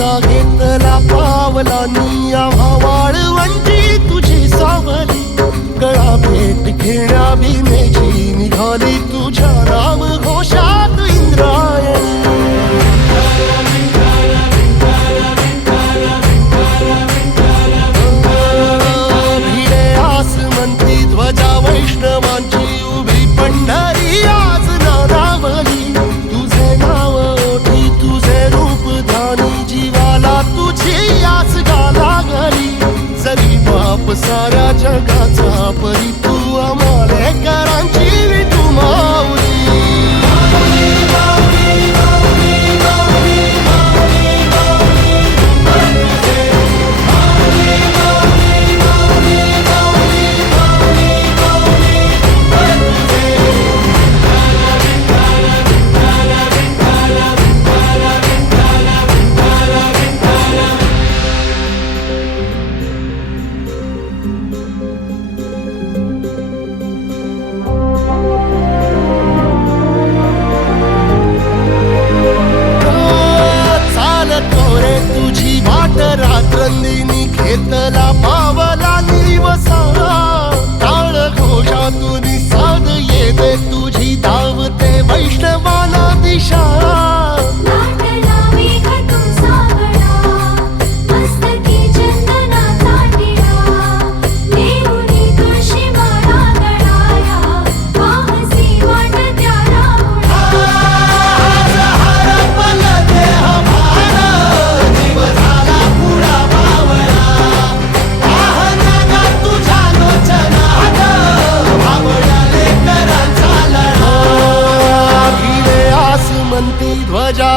वाचा घेतला पावलानी आव्हाळ वंची तुझी सावली. गळा भेट घेण्या बिमेची निघाली तुझ्या राम सारा जगाचा परिप बंदिनी घेतला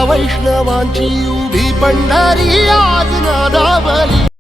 वैष्णवांची उभी पंढरी आज ना दाबली